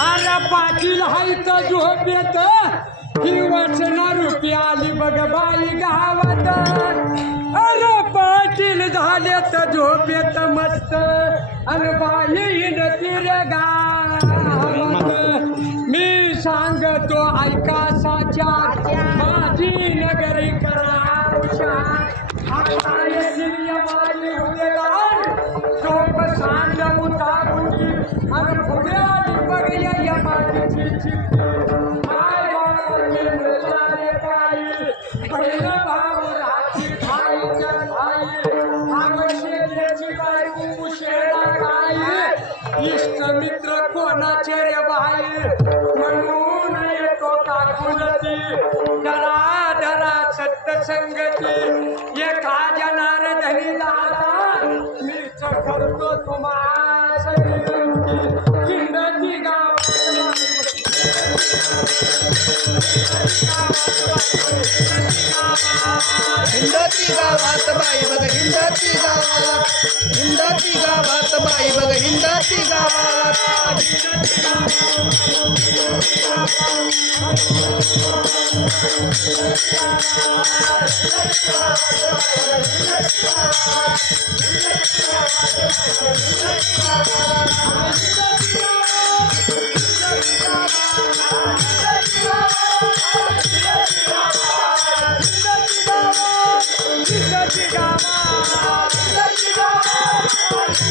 अरे पाटील हाय तर झोपेत ही वचना रुपी अरे पाटील झाले तर झोपेत मस्त अरे बाई हिंडती रे गावात मी सांगतो ऐका साच्या माझी नगरी करा सोप सांड उतारुनी, अन फुग्याली बगया यमानीची चित्ती. काय वाटते मृताले काही, इष्ट मित्र कोणाचे रे बाई म्हणून येतो काकुलती डरा डरा सत्संगती। एका जनार धनी लाला मीच करतो तुम्हाला किंडती गाव हिंडती गावात बाई बघ हिंडती गावात हिंडती వినతి కావాలరా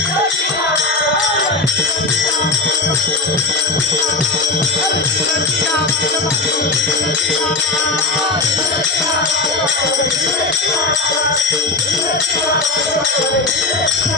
Let's go!「それでやっつけてますよ」